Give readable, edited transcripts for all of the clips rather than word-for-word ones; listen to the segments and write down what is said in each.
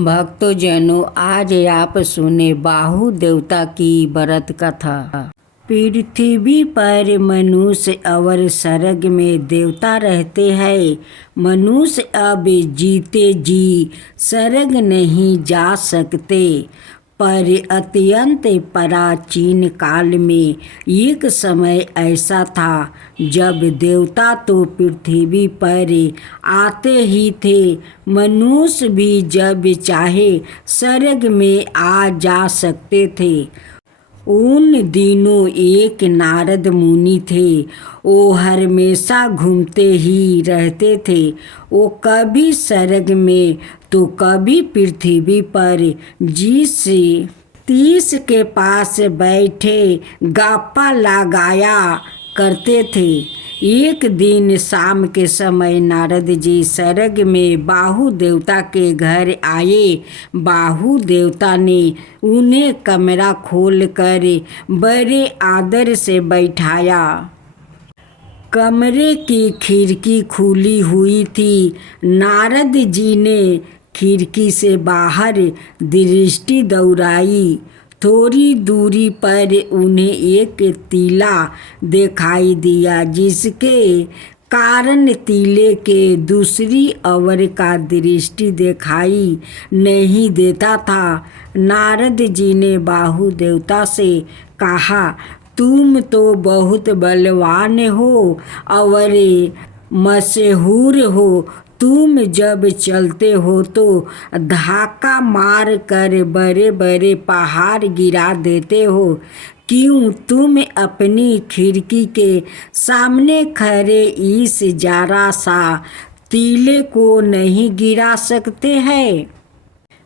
भक्तजनों, आज आप सुने बाहु देवता की व्रत कथा। पृथ्वी पर मनुष्य और स्वर्ग में देवता रहते हैं। मनुष्य अब जीते जी स्वर्ग नहीं जा सकते, पर अत्यंत प्राचीन काल में एक समय ऐसा था जब देवता तो पृथ्वी पर आते ही थे, मनुष्य भी जब चाहे स्वर्ग में आ जा सकते थे। उन दिनों एक नारद मुनि थे। वो हमेशा घूमते ही रहते थे। वो कभी स्वर्ग में तो कभी पृथ्वी पर जिस तीस के पास बैठे गप्पा लगाया करते थे। एक दिन शाम के समय नारद जी स्वर्ग में बाहु देवता के घर आए। बाहु देवता ने उन्हें कमरा खोलकर बड़े आदर से बैठाया। कमरे की खिड़की खुली हुई थी। नारद जी ने खिड़की से बाहर दृष्टि दौड़ाई। थोड़ी दूरी पर उन्हें एक टीला दिखाई दिया, जिसके कारण टीले के दूसरी ओर का दृष्टि दिखाई नहीं देता था। नारद जी ने बाहु देवता से कहा, तुम तो बहुत बलवान हो और मशहूर हो। तुम जब चलते हो तो धक्का मार कर बड़े बड़े पहाड़ गिरा देते हो। क्यों तुम अपनी खिड़की के सामने खड़े इस जरा सा टीले को नहीं गिरा सकते हैं?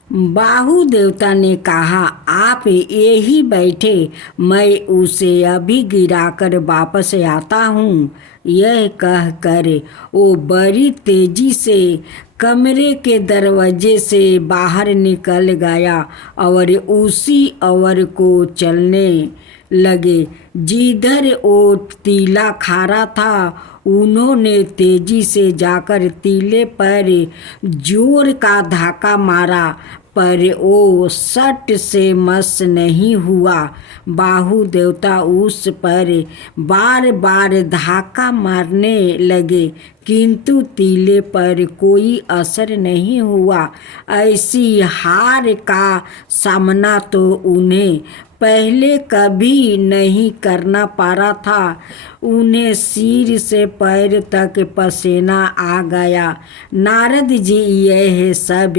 बाहु देवता ने कहा, आप यही बैठे, मैं उसे अभी गिराकर वापस आता हूँ। यह कहकर वो बड़ी तेजी से कमरे के दरवाजे से बाहर निकल गया और उसी ओर को चलने लगे जिधर वो टीला खड़ा था। उन्होंने तेजी से जाकर टीले पर जोर का धक्का मारा, पर वो सट से मस नहीं हुआ। बाहु देवता उस पर बार बार धक्का मारने लगे, किंतु टीले पर कोई असर नहीं हुआ। ऐसी हार का सामना तो उन्हें पहले कभी नहीं करना पड़ा था। उन्हें सिर से पैर तक पसीना आ गया। नारद जी यह सब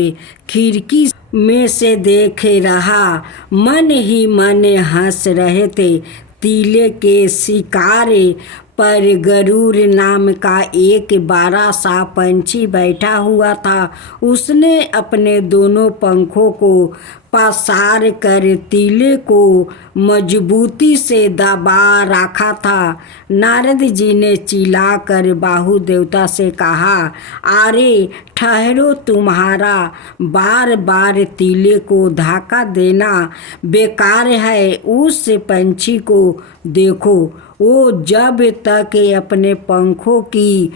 खिड़की में से देखे रहा, मन ही मन हंस रहे थे। टीले के शिकारे पर गरुड़ नाम का एक बड़ा सा पंछी बैठा हुआ था। उसने अपने दोनों पंखों को पसार कर टीले को मजबूती से दबा रखा था। नारद जी ने चिल्लाकर बाहु देवता से कहा, अरे ठहरो, तुम्हारा बार बार टीले को धक्का देना बेकार है। उस पंछी को देखो, वो जब तक अपने पंखों की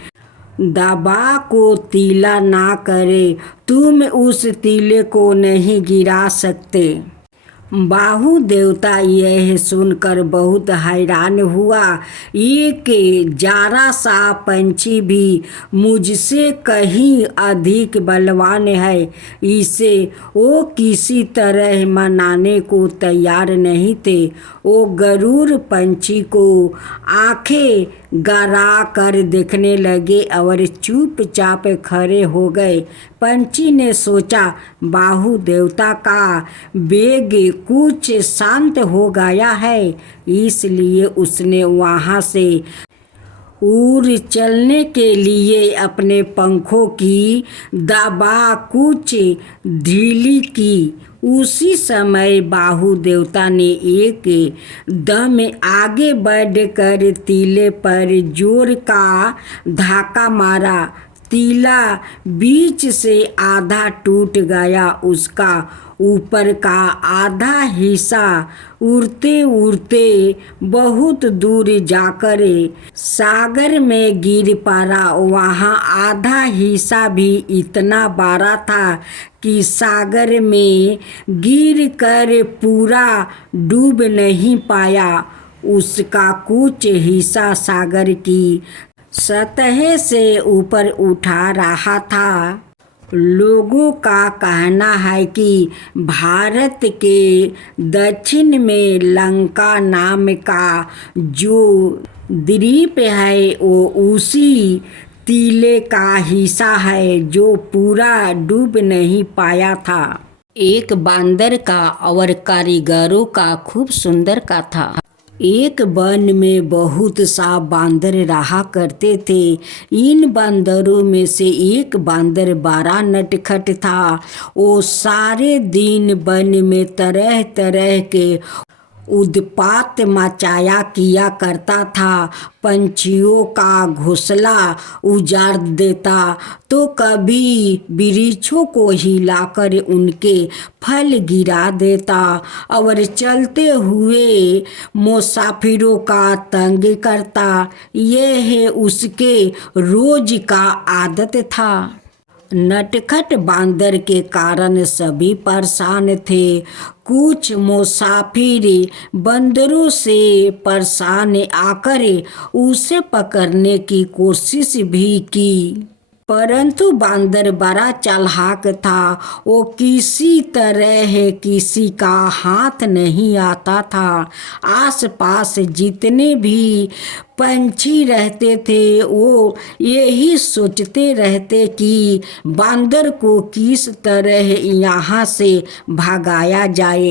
दबा को टीला ना करे, तुम उस टीले को नहीं गिरा सकते। बाहु देवता यह सुनकर बहुत हैरान हुआ। एक जरा सा पंछी भी मुझसे कहीं अधिक बलवान है। इसे वो किसी तरह मनाने को तैयार नहीं थे। वो गरुड़ पंछी को आंखें गड़ा कर देखने लगे और चुपचाप खड़े हो गए। पंछी ने सोचा, बाहु देवता का वेग कुछ शांत हो गया है, इसलिए उसने वहाँ से उड़ चलने के लिए अपने पंखों की दबा कुछ ढीली की। उसी समय बाहु देवता ने एक दम आगे बढ़कर टीले पर जोर का धक्का मारा। टीला बीच से आधा टूट गया। उसका ऊपर का आधा हिस्सा उड़ते उड़ते बहुत दूर जाकर सागर में गिर पड़ा। वहाँ आधा हिस्सा भी इतना बड़ा था कि सागर में गिर कर पूरा डूब नहीं पाया। उसका कुछ हिस्सा सागर की सतह से ऊपर उठा रहा था। लोगों का कहना है कि भारत के दक्षिण में लंका नाम का जो द्वीप है वो उसी टीले का हिस्सा है जो पूरा डूब नहीं पाया था। एक बांदर का और कारीगरों का खूब सुंदर का था। एक वन में बहुत सा बांदर रहा करते थे। इन बांदरों में से एक बांदर बड़ा नटखट था। वो सारे दिन वन में तरह तरह के उत्पात मचाया किया करता था। पंछियों का घोंसला उजाड़ देता तो कभी वृक्षों को हिलाकर उनके फल गिरा देता और चलते हुए मुसाफिरों का तंग करता। यह उसके रोज का आदत था। नटखट बांदर के कारण सभी परेशान थे। कुछ मुसाफिर बंदरों से परेशान आकर उसे पकड़ने की कोशिश भी की, परंतु बांदर बड़ा चालाक था। वो किसी तरह किसी का हाथ नहीं आता था। आसपास जितने भी पंछी रहते थे वो यही सोचते रहते कि बांदर को किस तरह यहाँ से भगाया जाए,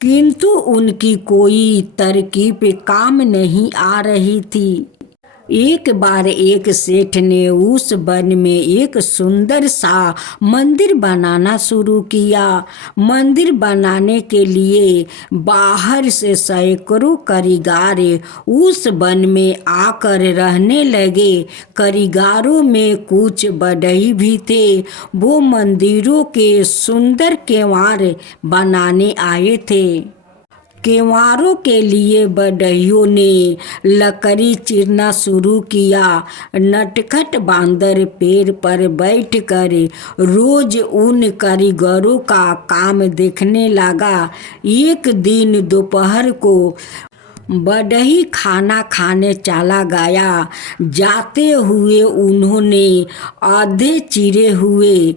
किंतु उनकी कोई तरकीब काम नहीं आ रही थी। एक बार एक सेठ ने उस वन में एक सुंदर सा मंदिर बनाना शुरू किया। मंदिर बनाने के लिए बाहर से सैकड़ों कारीगर उस वन में आकर रहने लगे। कारीगरों में कुछ बढ़ई भी थे। वो मंदिरों के सुंदर केवाड़ बनाने आए थे। केवाड़ों के लिए बढ़इयों ने लकड़ी चीरना शुरू किया। नटखट बांदर पेड़ पर बैठकर रोज उन कारीगरों का काम देखने लगा। एक दिन दोपहर को बढ़ई खाना खाने चला गया। जाते हुए उन्होंने आधे चिरे हुए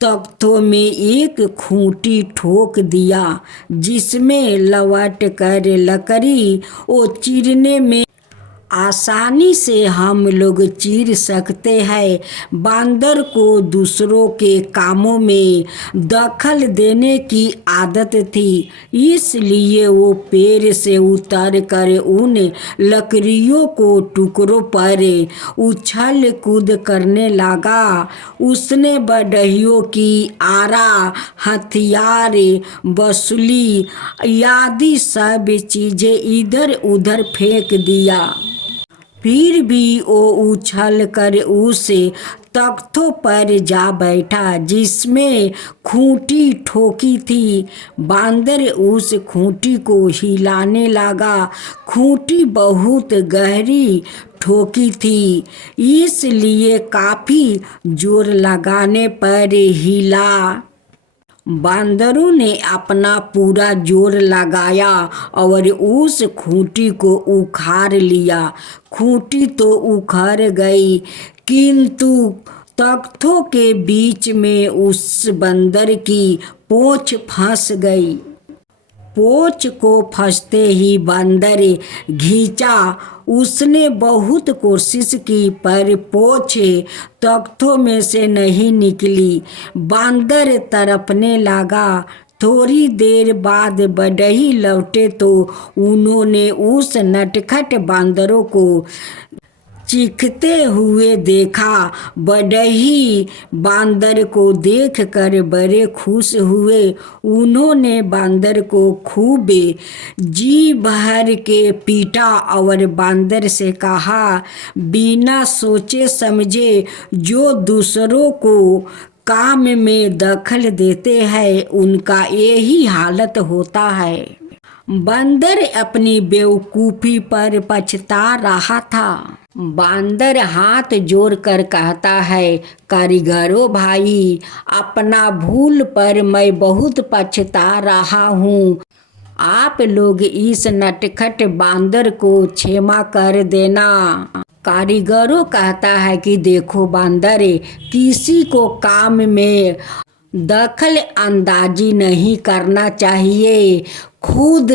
तख्तों में एक खूंटी ठोक दिया, जिसमें लवट कर लकड़ी वो चीरने में आसानी से हम लोग चीर सकते हैं। बांदर को दूसरों के कामों में दखल देने की आदत थी, इसलिए वो पेड़ से उतर कर उन लकड़ियों को टुकड़ों पर उछल कूद करने लगा। उसने बढ़इयों की आरा, हथियार, बसूली आदि सब चीजें इधर उधर फेंक दिया। फिर भी वो उछल कर उस तख्तों पर जा बैठा जिसमें खूंटी ठोकी थी। बांदर उस खूंटी को हिलाने लगा। खूंटी बहुत गहरी ठोकी थी, इसलिए काफी जोर लगाने पर हिला। बांदरों ने अपना पूरा जोर लगाया और उस खूंटी को उखाड़ लिया। खूंटी तो उखड़ गई, किंतु तख्तों के बीच में उस बंदर की पूंछ फंस गई। पूंछ को फंसते ही बंदर घिंचा। उसने बहुत कोशिश की पर पूंछ तख्तों में से नहीं निकली। बांदर तड़पने लगा। थोड़ी देर बाद बढ़ई लौटे तो उन्होंने उस नटखट बांदरों को चीखते हुए देखा। बढ़ई बांदर को देखकर बड़े खुश हुए। उन्होंने बांदर को खूब जी भर के पीटा और बांदर से कहा, बिना सोचे समझे जो दूसरों को काम में दखल देते हैं उनका यही हालत होता है। बंदर अपनी बेवकूफ़ी पर पछता रहा था। बंदर हाथ जोड़कर कहता है, कारीगरों भाई, अपना भूल पर मैं बहुत पछता रहा हूँ। आप लोग इस नटखट बंदर को क्षमा कर देना। कारीगरों कहता है कि देखो बंदर, किसी को काम में दखल अंदाजी नहीं करना चाहिए, खुद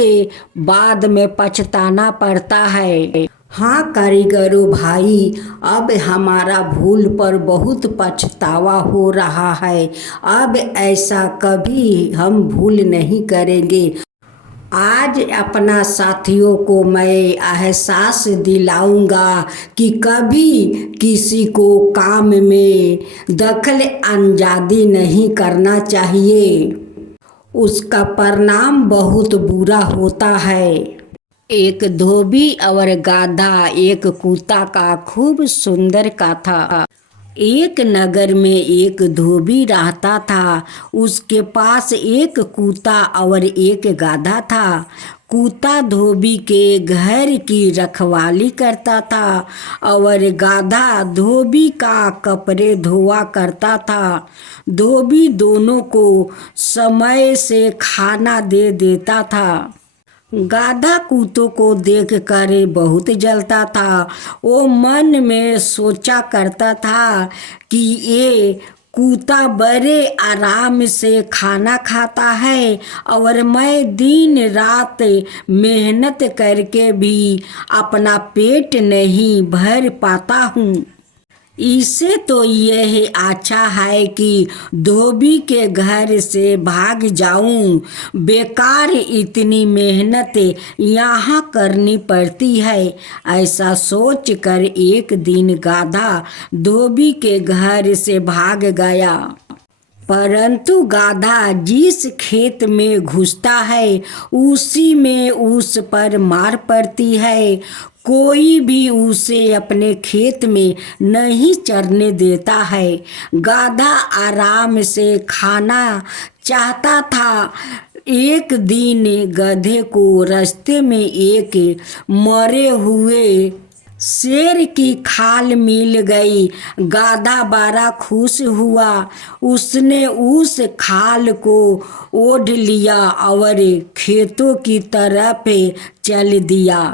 बाद में पछताना पड़ता है। हाँ कारीगरों भाई, अब हमारा भूल पर बहुत पछतावा हो रहा है। अब ऐसा कभी हम भूल नहीं करेंगे। आज अपना साथियों को मैं एहसास दिलाऊंगा कि कभी किसी को काम में दखल अंदाजी नहीं करना चाहिए, उसका परिणाम बहुत बुरा होता है। एक धोबी और गाधा एक कुत्ता का खूब सुंदर कथा। एक नगर में एक धोबी रहता था। उसके पास एक कुत्ता और एक गाधा था। कुत्ता धोबी के घर की रखवाली करता था और गाधा धोबी का कपड़े धोआ करता था। धोबी दोनों को समय से खाना दे देता था। गाधा कुत्तों को देखकर बहुत जलता था। वो मन में सोचा करता था कि ये कुत्ता बड़े आराम से खाना खाता है और मैं दिन रात मेहनत करके भी अपना पेट नहीं भर पाता हूँ। इससे तो यह अच्छा है कि धोबी के घर से भाग जाऊं। बेकार इतनी मेहनत यहाँ करनी पड़ती है। ऐसा सोचकर एक दिन गाधा धोबी के घर से भाग गया। परंतु गाधा जिस खेत में घुसता है उसी में उस पर मार पड़ती है। कोई भी उसे अपने खेत में नहीं चरने देता है। गाधा आराम से खाना चाहता था। एक दिन गधे को रास्ते में एक मरे हुए शेर की खाल मिल गई। गाधा बड़ा खुश हुआ। उसने उस खाल को ओढ़ लिया और खेतों की तरफ चल दिया।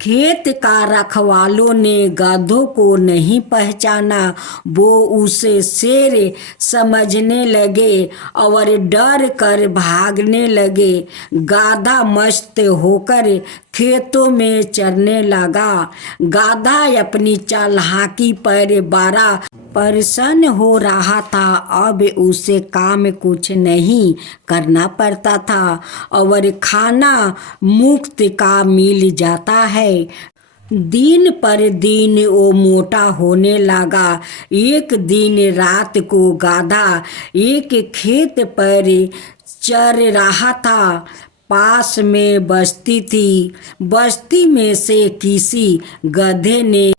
खेत का रखवालों ने गधों को नहीं पहचाना। वो उसे शेर समझने लगे और डर कर भागने लगे। गाधा मस्त होकर खेतों में चरने लगा। गाधा अपनी चालाकी पर बड़ा परेशान हो रहा था। अब उसे काम कुछ नहीं करना पड़ता था और खाना मुफ्त का मिल जाता है। दिन पर दिन वो मोटा होने लगा। एक दिन रात को गाधा एक खेत पर चर रहा था। पास में बस्ती थी। बस्ती में से किसी गधे ने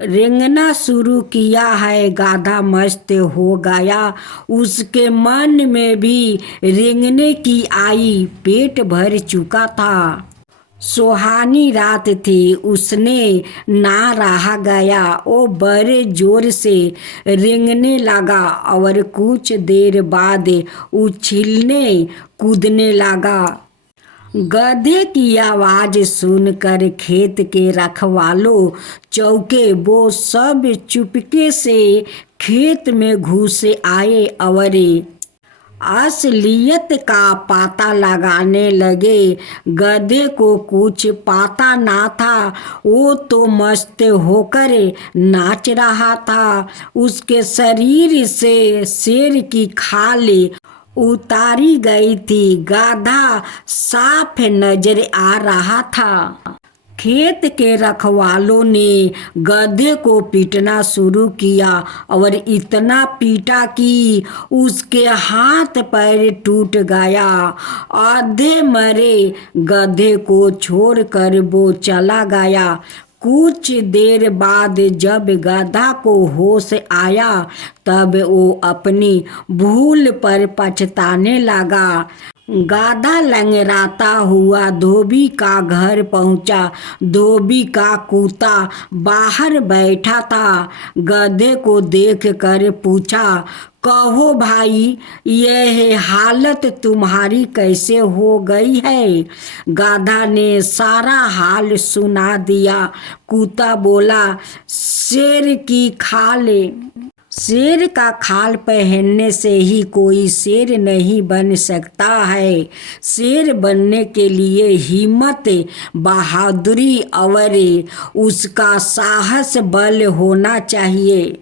रेंगना शुरू किया है। गाधा मस्त हो गया। उसके मन में भी रेंगने की आई। पेट भर चुका था। सुहानी रात थी। उसने ना रहा गया। वो बड़े जोर से रेंगने लगा और कुछ देर बाद उछलने कूदने लगा। गधे की आवाज़ सुनकर खेत के रखवालों चौके वो सब चुपके से खेत में घुस आए और असलियत का पता लगाने लगे। गधे को कुछ पता ना था। वो तो मस्त होकर नाच रहा था। उसके शरीर से शेर की खाल उतारी गई थी। गाधा साफ नजर आ रहा था। खेत के रखवालों ने गधे को पीटना शुरू किया और इतना पीटा कि उसके हाथ पैर टूट गया। आधे मरे गधे को छोड़कर वो चला गया। कुछ देर बाद जब गधा को होश आया तब वो अपनी भूल पर पछताने लगा। गाधा लंगड़ाता हुआ धोबी का घर पहुंचा। धोबी का कुत्ता बाहर बैठा था। गधे को देखकर पूछा, कहो भाई, यह हालत तुम्हारी कैसे हो गई है? गाधा ने सारा हाल सुना दिया। कुत्ता बोला, शेर की खाल शेर का खाल पहनने से ही कोई शेर नहीं बन सकता है। शेर बनने के लिए हिम्मत, बहादुरी और उसका साहस बल होना चाहिए।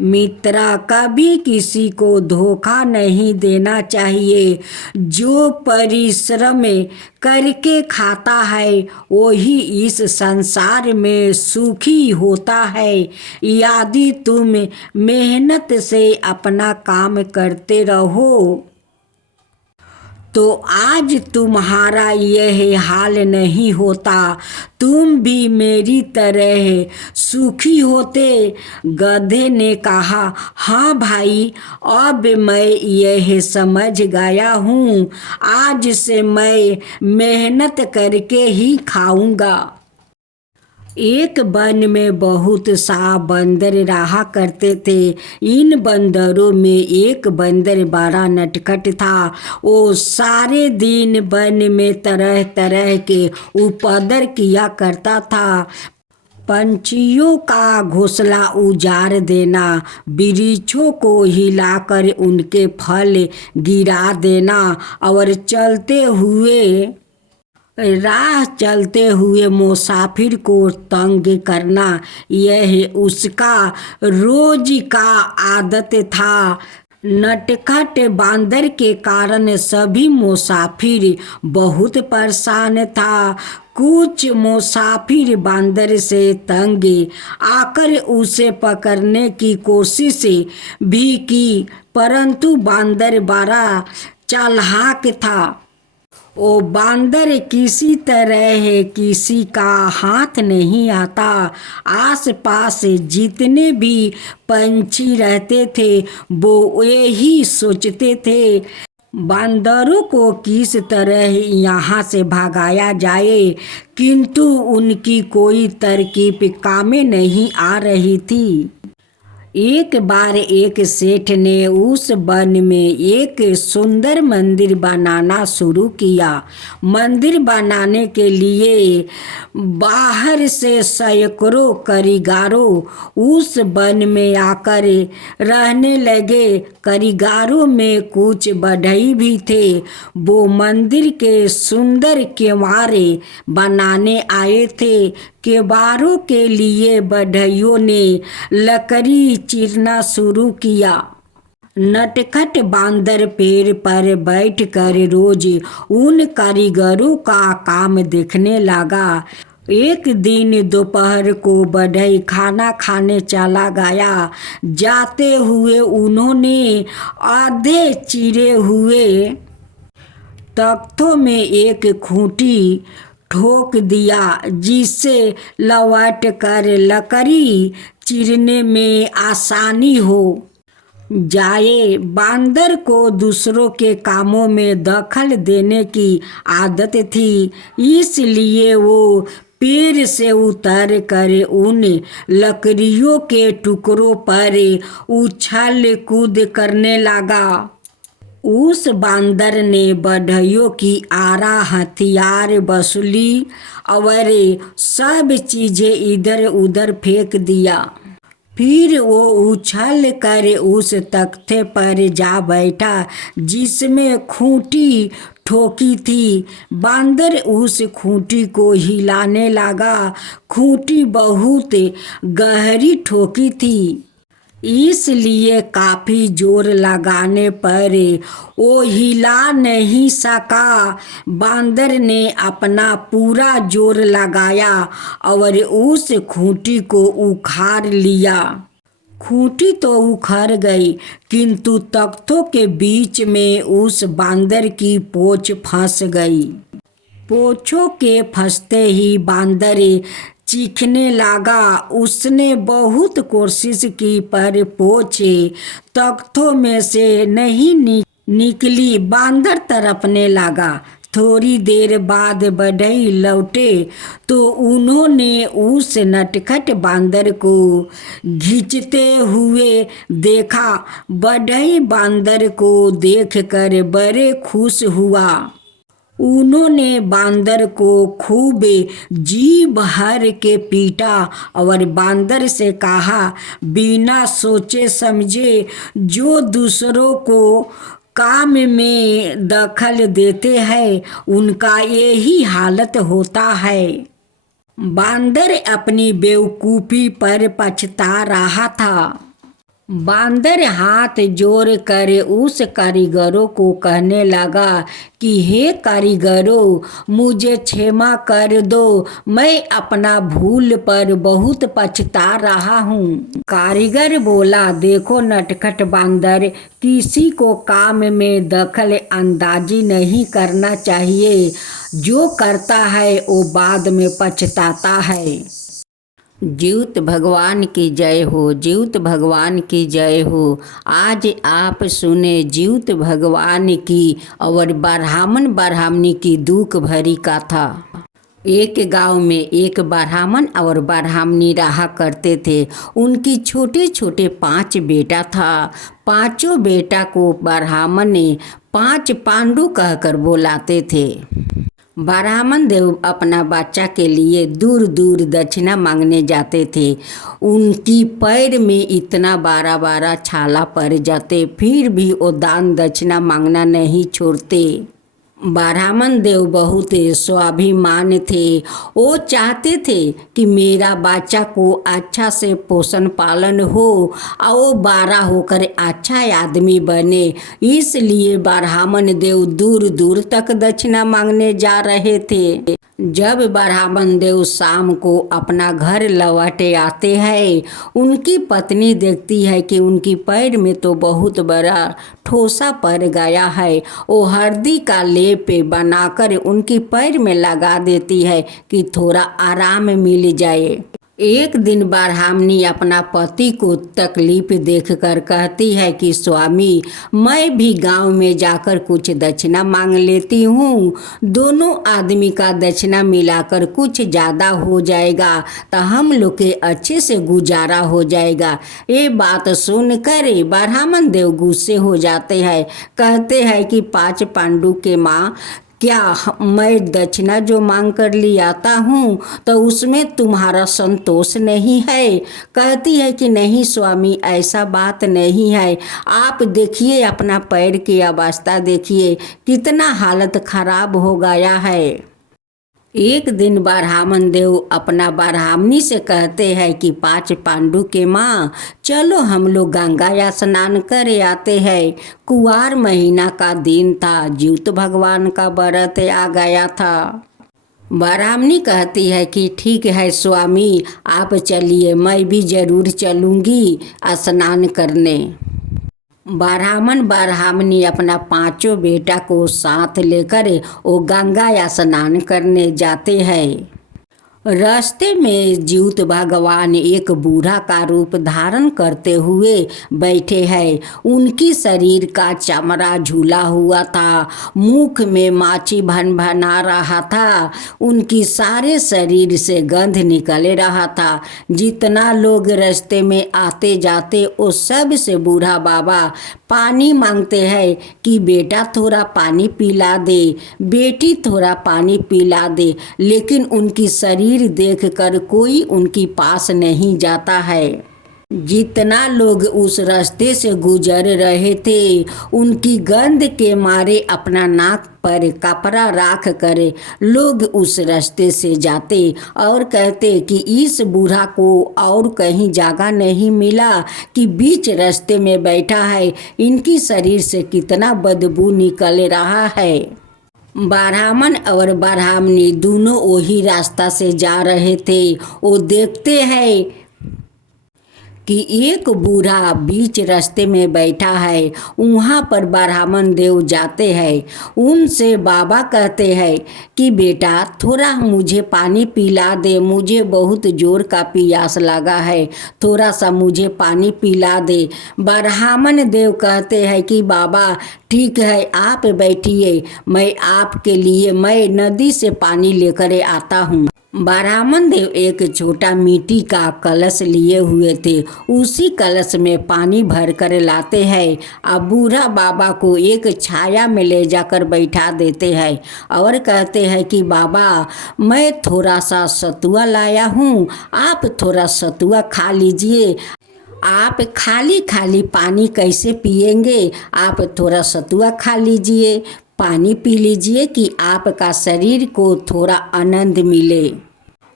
मित्रा, कभी किसी को धोखा नहीं देना चाहिए। जो परिश्रम करके खाता है वही इस संसार में सुखी होता है। यदि तुम मेहनत से अपना काम करते रहो तो आज तुम्हारा यह हाल नहीं होता। तुम भी मेरी तरह सुखी होते। गधे ने कहा, हाँ भाई, अब मैं यह समझ गया हूँ। आज से मैं मेहनत करके ही खाऊंगा। एक वन में बहुत सा बंदर रहा करते थे। इन बंदरों में एक बंदर बड़ा नटखट था। वो सारे दिन वन में तरह तरह के उपद्रव किया करता था। पंछियों का घोंसला उजाड़ देना, वृक्षों को हिलाकर उनके फल गिरा देना और चलते हुए मुसाफिर को तंग करना, यह उसका रोज का आदत था। नटखट बांदर के कारण सभी मुसाफिर बहुत परेशान था। कुछ मुसाफिर बांदर से तंग आकर उसे पकड़ने की कोशिश भी की, परंतु बांदर बड़ा चालाक था। वो बांदर किसी तरह किसी का हाथ नहीं आता। आसपास जितने भी पंछी रहते थे वो यही सोचते थे, बांदरों को किस तरह यहाँ से भगाया जाए, किंतु उनकी कोई तरकीब काम में नहीं आ रही थी। एक बार एक सेठ ने उस वन में एक सुंदर मंदिर बनाना शुरू किया। मंदिर बनाने के लिए बाहर से सैकड़ों कारीगरों उस वन में आकर रहने लगे। कारीगरों में कुछ बढ़ई भी थे। वो मंदिर के सुंदर किवाड़ बनाने आए थे। किवाड़ों के लिए बढ़इयों ने लकड़ी चीरना शुरू किया। नटखट बांदर पेड़ पर बैठकर रोज उन कारीगरों का काम देखने लगा। एक दिन दोपहर को बढ़ई खाना खाने चला गया। जाते हुए उन्होंने आधे चिरे हुए तख्तों में एक खूंटी ठोक दिया, जिससे लौट कर लकड़ी चीरने में आसानी हो जाए। बांदर को दूसरों के कामों में दखल देने की आदत थी, इसलिए वो पेड़ से उतर कर उन लकड़ियों के टुकड़ों पर उछल कूद करने लगा। उस बांदर ने बढ़इयों की आरा, हथियार, बसूली और सब चीजें इधर उधर फेंक दिया। फिर वो उछल कर उस तख्ते पर जा बैठा जिसमें खूंटी ठोकी थी। बांदर उस खूंटी को हिलाने लगा। खूंटी बहुत गहरी ठोकी थी, इसलिए काफी जोर लगाने पर वो हिला नहीं सका। बांदर ने अपना पूरा जोर लगाया और उस खूंटी को उखाड़ लिया। खूंटी तो उखड़ गई, किंतु तख्तों के बीच में उस बांदर की पूंछ फंस गई। पूंछों के फंसते ही बांदर चीखने लगा। उसने बहुत कोशिश की पर पोछे तख्तों में से नहीं निकली। बांदर तड़पने लगा। थोड़ी देर बाद बढ़ई लौटे तो उन्होंने उस नटखट बांदर को खींचते हुए देखा। बढ़ई बांदर को देखकर बड़े खुश हुआ। उन्होंने बांदर को खूब जी भर के पीटा और बांदर से कहा, बिना सोचे समझे जो दूसरों को काम में दखल देते हैं उनका यही हालत होता है। बांदर अपनी बेवकूफ़ी पर पछता रहा था। बांदर हाथ जोड़ कर उस कारीगरों को कहने लगा कि हे कारीगरों, मुझे क्षमा कर दो, मैं अपना भूल पर बहुत पछता रहा हूँ। कारीगर बोला, देखो नटखट बांदर, किसी को काम में दखल अंदाजी नहीं करना चाहिए। जो करता है वो बाद में पछताता है। जीउत भगवान की जय हो, जीउत भगवान की जय हो। आज आप सुने जीउत भगवान की और ब्राह्मण ब्राह्मणी की दुख भरी कथा। एक गांव में एक ब्राह्मण और ब्राह्मणी रहा करते थे। उनकी छोटे छोटे 5 बेटा था। पांचों बेटा को ब्राह्मण ने 5 पांडु कहकर बुलाते थे। ब्राह्मण देव अपना बच्चा के लिए दूर दूर दक्षिणा मांगने जाते थे। उनकी पैर में इतना बारा बारा छाला पड़ जाते, फिर भी वो दान दक्षिणा मांगना नहीं छोड़ते। ब्राह्मण देव बहुत स्वाभिमान थे। वो चाहते थे कि मेरा बच्चा को अच्छा से पोषण पालन हो और वो बड़ा होकर अच्छा आदमी बने। इसलिए ब्राह्मण देव दूर दूर तक दक्षिणा मांगने जा रहे थे। जब ब्राह्मण देव शाम को अपना घर लौटे आते हैं, उनकी पत्नी देखती है कि उनकी पैर में तो बहुत बड़ा ठोसा पड़ गया है। वो हल्दी का लेप बनाकर उनकी पैर में लगा देती है कि थोड़ा आराम मिल जाए। एक दिन ब्राह्मणी अपना पति को तकलीफ देखकर कहती है कि स्वामी, मैं भी गांव में जाकर कुछ दक्षिणा मांग लेती हूँ। दोनों आदमी का दक्षिणा मिलाकर कुछ ज़्यादा हो जाएगा तो हम लोग के अच्छे से गुजारा हो जाएगा। ये बात सुनकर ब्राह्मण देव गुस्से हो जाते हैं। कहते हैं कि 5 पांडु के माँ, क्या मैं दक्षिणा जो मांग कर ले आता हूँ तो उसमें तुम्हारा संतोष नहीं है? कहती है कि नहीं स्वामी, ऐसा बात नहीं है। आप देखिए, अपना पैर की अवस्था देखिए, कितना हालत खराब हो गया है। एक दिन ब्राह्मण देव अपना ब्राह्मणी से कहते हैं कि 5 पांडु के माँ, चलो हम लोग गंगा स्नान कर आते हैं। कुआर महीना का दिन था, जीउत भगवान का व्रत आ गया था। ब्राह्मणी कहती है कि ठीक है स्वामी, आप चलिए, मैं भी जरूर चलूँगी स्नान करने। ब्राह्मण ब्राह्मणी अपना 5 बेटा को साथ लेकर वो गंगा स्नान करने जाते हैं। रास्ते में जीउत भगवान एक बूढ़ा का रूप धारण करते हुए बैठे हैं। उनकी शरीर का चमड़ा झूला हुआ था, मुख में माछी भन भना रहा था, उनकी सारे शरीर से गंध निकल रहा था। जितना लोग रास्ते में आते जाते वो सब से बूढ़ा बाबा पानी मांगते हैं कि बेटा थोड़ा पानी पिला दे, बेटी थोड़ा पानी पिला दे, लेकिन उनकी शरीर देखकर कोई उनकी पास नहीं जाता है। जितना लोग उस रास्ते से गुजर रहे थे, उनकी गंध के मारे अपना नाक पर कपड़ा राख कर लोग उस रास्ते से जाते और कहते कि इस बूढ़ा को और कहीं जगह नहीं मिला कि बीच रास्ते में बैठा है, इनकी शरीर से कितना बदबू निकल रहा है। ब्राह्मण और ब्राह्मणी दोनों वही रास्ता से जा रहे थे। वो देखते हैं कि एक बूढ़ा बीच रास्ते में बैठा है। वहाँ पर ब्राह्मण देव जाते हैं। उनसे बाबा कहते हैं कि बेटा थोड़ा मुझे पानी पिला दे, मुझे बहुत जोर का प्यास लगा है, थोड़ा सा मुझे पानी पिला दे। ब्राह्मण देव कहते हैं कि बाबा ठीक है, आप बैठिए, मैं आपके लिए मैं नदी से पानी लेकर आता हूँ। ब्राह्मण देव एक छोटा मिट्टी का कलश लिए हुए थे। उसी कलश में पानी भर कर लाते हैं। अब बूढ़ा बाबा को एक छाया में ले जाकर बैठा देते हैं और कहते हैं कि बाबा मैं थोड़ा सा सतुआ लाया हूँ, आप थोड़ा सतुआ खा लीजिए। आप खाली खाली पानी कैसे पिएंगे, आप थोड़ा सतुआ खा लीजिए, पानी पी लीजिए कि आपका शरीर को थोड़ा आनंद मिले।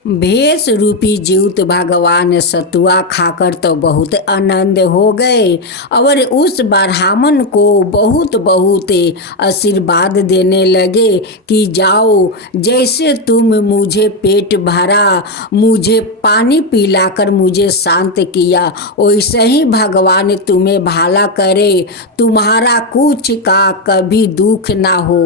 भेष रूपी जीवित भगवान सतुआ खाकर तो बहुत आनंद हो गए और उस ब्राह्मण को बहुत बहुत आशीर्वाद देने लगे कि जाओ, जैसे तुम मुझे पेट भरा, मुझे पानी पिलाकर मुझे शांत किया, वैसे ही भगवान तुम्हें भला करे, तुम्हारा कुछ का कभी दुख ना हो,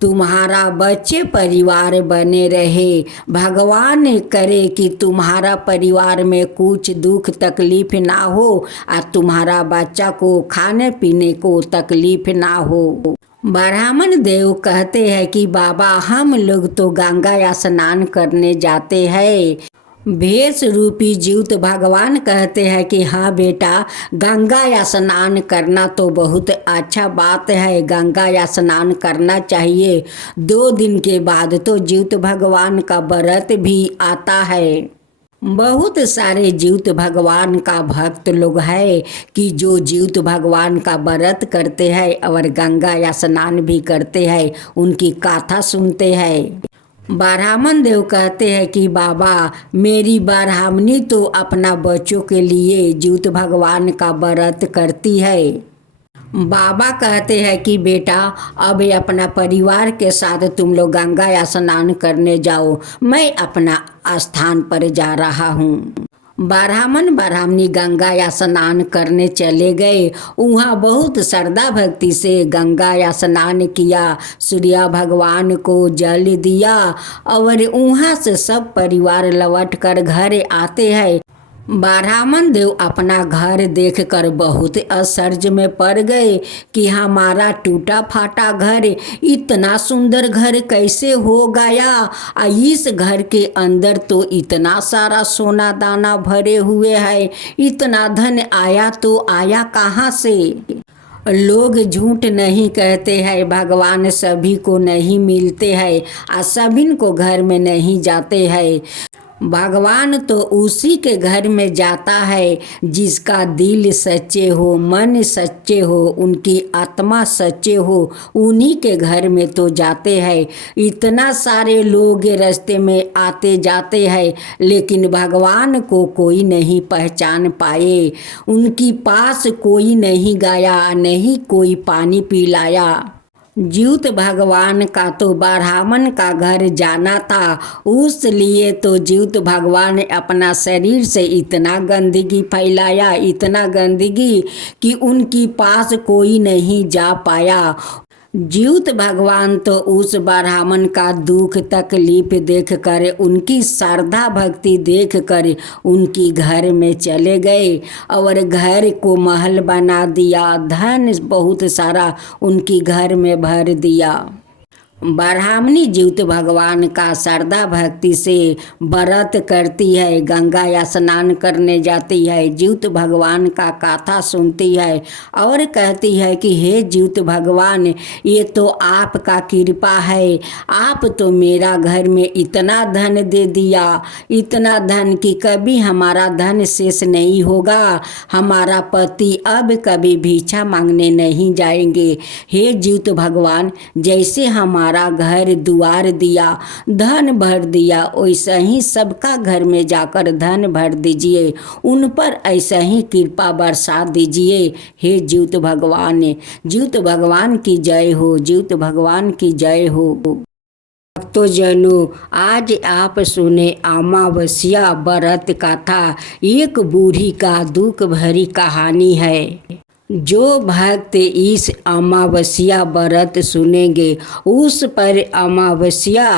तुम्हारा बच्चे परिवार बने रहे, भगवान करे कि तुम्हारा परिवार में कुछ दुख तकलीफ ना हो और तुम्हारा बच्चा को खाने पीने को तकलीफ ना हो। ब्राह्मण देव कहते हैं कि बाबा हम लोग तो गंगा स्नान करने जाते हैं। भेष रूपी जीवित भगवान कहते हैं कि हाँ बेटा, गंगा स्नान करना तो बहुत अच्छा बात है, गंगा स्नान करना चाहिए। 2 दिन के बाद तो जीवित भगवान का व्रत भी आता है। बहुत सारे जीवित भगवान का भक्त लोग हैं कि जो जीवित भगवान का व्रत करते हैं और गंगा स्नान भी करते हैं, उनकी गाथा सुनते हैं। ब्राह्मण देव कहते हैं कि बाबा मेरी ब्राह्मणी तो अपना बच्चों के लिए जीवित भगवान का व्रत करती है। बाबा कहते हैं कि बेटा अब अपना परिवार के साथ तुम लोग गंगा स्नान करने जाओ, मैं अपना स्थान पर जा रहा हूँ। ब्राह्मण ब्राह्मणी गंगा स्नान करने चले गए। वहाँ बहुत श्रद्धा भक्ति से गंगा स्नान किया, सूर्य भगवान को जल दिया और वहाँ से सब परिवार लौट कर घर आते हैं। ब्राह्मण देव अपना घर देखकर बहुत आश्चर्य में पड़ गए कि हमारा टूटा फाटा घर इतना सुंदर घर कैसे हो गया, इस घर के अंदर तो इतना सारा सोना दाना भरे हुए है, इतना धन आया तो आया कहाँ से। लोग झूठ नहीं कहते हैं, भगवान सभी को नहीं मिलते हैं और सभी को घर में नहीं जाते हैं। भगवान तो उसी के घर में जाता है जिसका दिल सच्चे हो, मन सच्चे हो, उनकी आत्मा सच्चे हो, उन्हीं के घर में तो जाते हैं। इतना सारे लोग रास्ते में आते जाते हैं लेकिन भगवान को कोई नहीं पहचान पाए, उनकी पास कोई नहीं गया, नहीं कोई पानी पिलाया। जीवित भगवान का तो ब्राह्मण का घर जाना था, उसलिए तो जीवित भगवान ने अपना शरीर से इतना गंदगी फैलाया, इतना गंदगी कि उनकी पास कोई नहीं जा पाया। जीवित भगवान तो उस ब्राह्मण का दुख तकलीफ देखकर, उनकी श्रद्धा भक्ति देखकर उनकी घर में चले गए और घर को महल बना दिया, धन बहुत सारा उनकी घर में भर दिया। ब्राह्मणी जीवित भगवान का श्रद्धा भक्ति से व्रत करती है, गंगा स्नान करने जाती है, जीवित भगवान का गाथा सुनती है और कहती है कि हे जीवित भगवान, ये तो आपका कृपा है, आप तो मेरा घर में इतना धन दे दिया, इतना धन कि कभी हमारा धन शेष नहीं होगा, हमारा पति अब कभी भिक्षा मांगने नहीं जाएंगे। हे जीवित भगवान, जैसे हमारा घर दुआर दिया, धन भर दिया, वैसे ही सबका घर में जाकर धन भर दीजिए, उन पर ऐसा ही कृपा बरसा दीजिए। हे जीवित भगवान, जीवित भगवान की जय हो, जीवित भगवान की जय हो। भक्तजनों, आज आप सुने अमावस्या व्रत कथा। एक बूढ़ी का दुख भरी कहानी है। जो भक्त इस अमावस्या व्रत सुनेंगे उस पर अमावस्या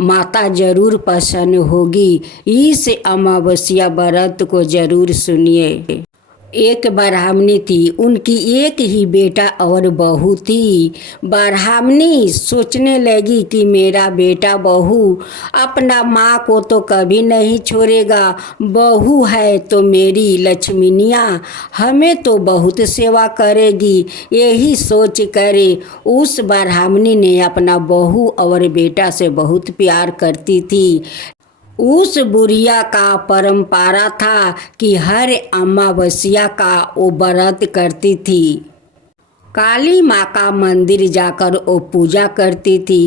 माता जरूर प्रसन्न होगी। इस अमावस्या व्रत को जरूर सुनिए। एक ब्राह्मणी थी, उनकी एक ही बेटा और बहू थी। ब्राह्मणी सोचने लगी कि मेरा बेटा बहू अपना माँ को तो कभी नहीं छोड़ेगा, बहू है तो मेरी लक्ष्मीनिया हमें तो बहुत सेवा करेगी। यही सोच करे उस ब्राह्मणी ने अपना बहू और बेटा से बहुत प्यार करती थी। उस बुढ़िया का परंपरा था कि हर अमावस्या का वो व्रत करती थी। काली माँ का मंदिर जाकर वो पूजा करती थी।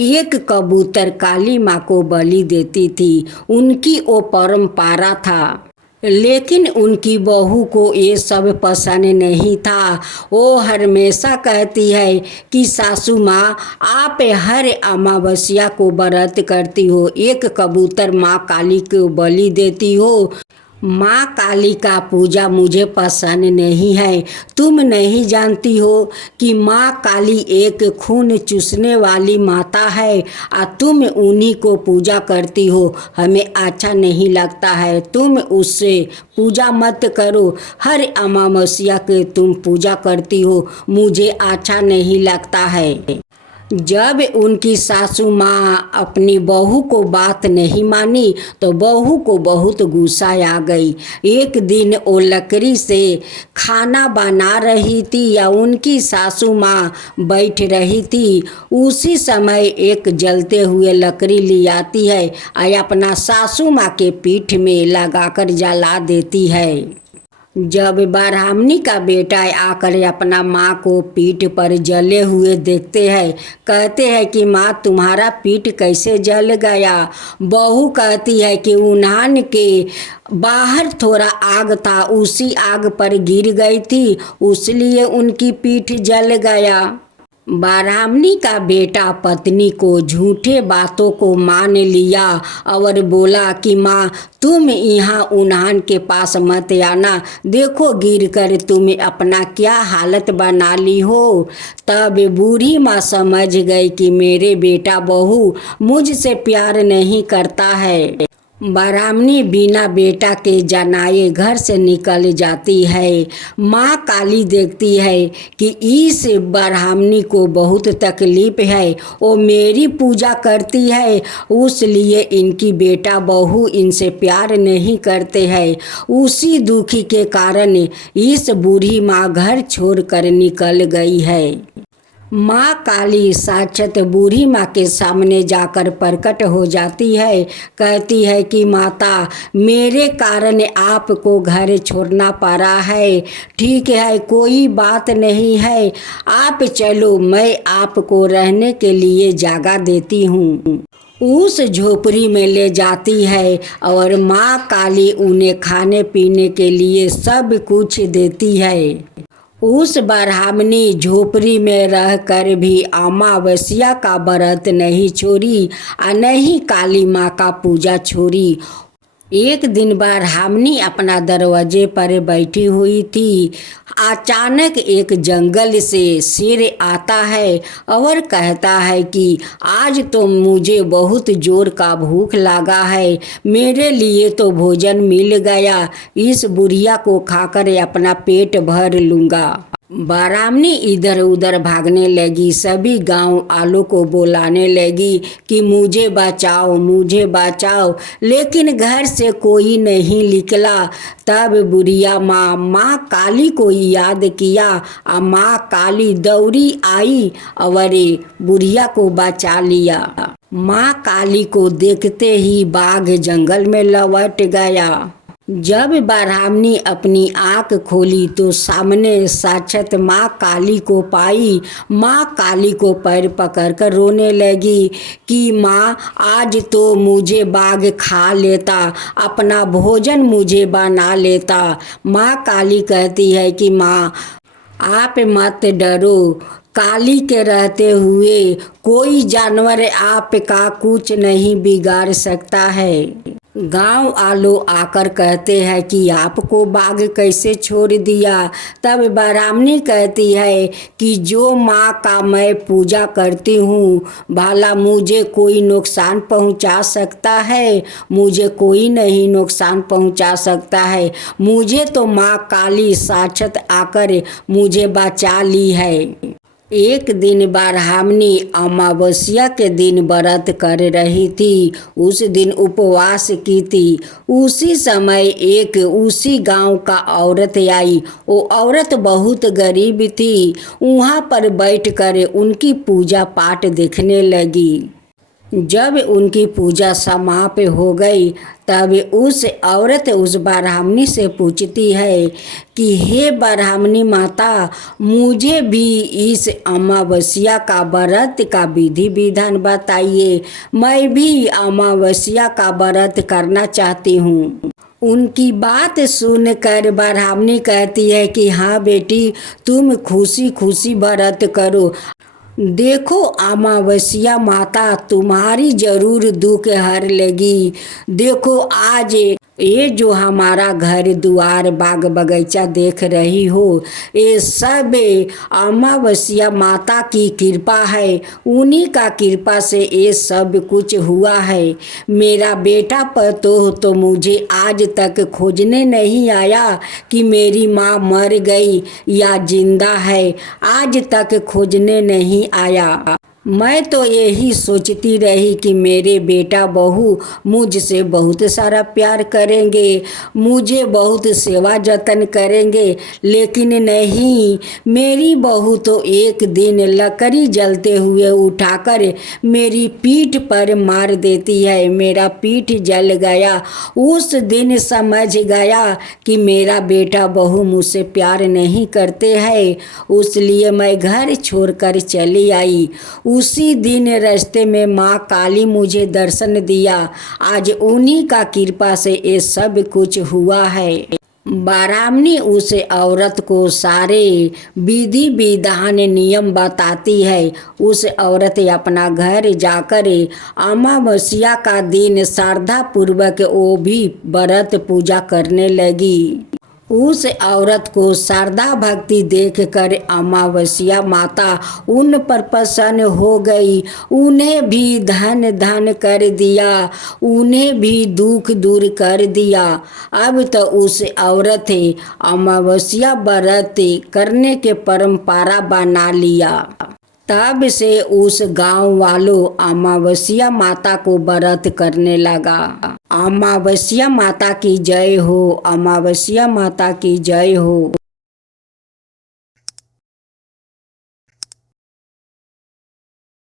एक कबूतर काली माँ को बलि देती थी। उनकी वो परंपरा था। लेकिन उनकी बहू को ये सब पसंद नहीं था। वो हमेशा कहती है कि सासू माँ, आप हर अमावस्या को व्रत करती हो, एक कबूतर माँ काली को बलि देती हो। माँ काली का पूजा मुझे पसंद नहीं है। तुम नहीं जानती हो कि माँ काली एक खून चूसने वाली माता है और तुम उन्हीं को पूजा करती हो। हमें अच्छा नहीं लगता है, तुम उससे पूजा मत करो। हर अमावस्या के तुम पूजा करती हो, मुझे अच्छा नहीं लगता है। जब उनकी सासू माँ अपनी बहू को बात नहीं मानी तो बहू को बहुत गुस्सा आ गई। एक दिन वो लकड़ी से खाना बना रही थी या उनकी सासू माँ बैठ रही थी। उसी समय एक जलते हुए लकड़ी ले आती है और अपना सासू माँ के पीठ में लगाकर जला देती है। जब ब्राह्मणी का बेटा आकर अपना माँ को पीठ पर जले हुए देखते हैं, कहते हैं कि माँ तुम्हारा पीठ कैसे जल गया। बहू कहती है कि उन्हान के बाहर थोड़ा आग था, उसी आग पर गिर गई थी, इसलिए उनकी पीठ जल गया। ब्राह्मणी का बेटा पत्नी को झूठे बातों को मान लिया और बोला कि माँ तुम यहाँ उन्हान के पास मत आना, देखो गिर कर तुम अपना क्या हालत बना ली हो। तब बूढ़ी माँ समझ गई कि मेरे बेटा बहू मुझसे प्यार नहीं करता है। ब्राह्मणी बिना बेटा के जनाए घर से निकल जाती है। माँ काली देखती है कि इस ब्राह्मणी को बहुत तकलीफ है, वो मेरी पूजा करती है, उसलिए इनकी बेटा बहू इनसे प्यार नहीं करते हैं। उसी दुखी के कारण इस बूढ़ी माँ घर छोड़कर निकल गई है। माँ काली साक्षात बूढ़ी माँ के सामने जाकर प्रकट हो जाती है। कहती है कि माता मेरे कारण आपको घर छोड़ना पड़ा है, ठीक है कोई बात नहीं है, आप चलो मैं आपको रहने के लिए जगह देती हूँ। उस झोपड़ी में ले जाती है और माँ काली उन्हें खाने पीने के लिए सब कुछ देती है। उस ब्राह्मणी झोपड़ी में रहकर भी अमावस्या का व्रत नहीं छोड़ी और नहीं काली माँ का पूजा छोड़ी। एक दिन ब्राह्मणी अपना दरवाजे पर बैठी हुई थी। अचानक एक जंगल से शेर आता है और कहता है कि आज तो मुझे बहुत जोर का भूख लगा है, मेरे लिए तो भोजन मिल गया, इस बुढ़िया को खाकर अपना पेट भर लूँगा। ब्राह्मणी इधर उधर भागने लगी, सभी गांव वालों को बुलाने लगी कि मुझे बचाओ मुझे बचाओ, लेकिन घर से कोई नहीं निकला। तब बुढ़िया माँ काली को याद किया और माँ काली दौड़ी आई और बुढ़िया को बचा लिया। माँ काली को देखते ही बाघ जंगल में लौट गया। जब ब्राह्मणी अपनी आँख खोली तो सामने साक्षात माँ काली को पाई। माँ काली को पैर पकड़कर रोने लगी कि माँ आज तो मुझे बाघ खा लेता, अपना भोजन मुझे बना लेता। माँ काली कहती है कि माँ आप मत डरो, काली के रहते हुए कोई जानवर आपका कुछ नहीं बिगाड़ सकता है। गांव वालों आकर कहते हैं कि आपको बाघ कैसे छोड़ दिया। तब ब्राह्मणी कहती है कि जो माँ का मैं पूजा करती हूँ, भला मुझे कोई नुकसान पहुँचा सकता है? मुझे कोई नहीं नुकसान पहुँचा सकता है। मुझे तो माँ काली साक्षात आकर मुझे बचा ली है। एक दिन ब्राह्मणी अमावस्या के दिन व्रत कर रही थी। उस दिन उपवास की थी। उसी समय एक उसी गांव का औरत आई। वो औरत बहुत गरीब थी। वहाँ पर बैठकर उनकी पूजा पाठ देखने लगी। जब उनकी पूजा समाप्त हो गई तब उस औरत उस ब्राह्मणी से पूछती है कि हे ब्राह्मणी माता, मुझे भी इस अमावस्या का व्रत का विधि विधान बताइए। मैं भी अमावस्या का व्रत करना चाहती हूँ। उनकी बात सुनकर ब्राह्मणी कहती है कि हाँ बेटी, तुम खुशी खुशी व्रत करो। देखो अमावस्या माता तुम्हारी जरूर दुख हर लेगी। देखो आज ये जो हमारा घर द्वार बाग बगीचा देख रही हो, ये सब अमावस्या माता की कृपा है। उन्हीं का कृपा से ये सब कुछ हुआ है। मेरा बेटा पतोह तो मुझे आज तक खोजने नहीं आया कि मेरी माँ मर गई या जिंदा है। आज तक खोजने नहीं आया। मैं तो यही सोचती रही कि मेरे बेटा बहू मुझसे बहुत सारा प्यार करेंगे, मुझे बहुत सेवा जतन करेंगे, लेकिन नहीं, मेरी बहू तो एक दिन लकड़ी जलते हुए उठाकर मेरी पीठ पर मार देती है। मेरा पीठ जल गया। उस दिन समझ गया कि मेरा बेटा बहू मुझसे प्यार नहीं करते हैं। उसलिए मैं घर छोड़कर चली आई। उसी दिन रास्ते में माँ काली मुझे दर्शन दिया। आज उन्हीं का कृपा से ये सब कुछ हुआ है। ब्राह्मणी उस औरत को सारे विधि विधान नियम बताती है। उस औरत अपना घर जाकर अमावस्या का दिन श्रद्धा पूर्वक वो भी व्रत पूजा करने लगी। उस औरत को श्रद्धा भक्ति देखकर अमावस्या माता उन पर प्रसन्न हो गई। उन्हें भी धन धन कर दिया, उन्हें भी दुख दूर कर दिया। अब तो उस औरत अमावस्या व्रत करने के परंपरा बना लिया। तब से उस गांव वालों अमावस्या माता को व्रत करने लगा। अमावस्या माता की जय हो, अमावस्या माता की जय हो।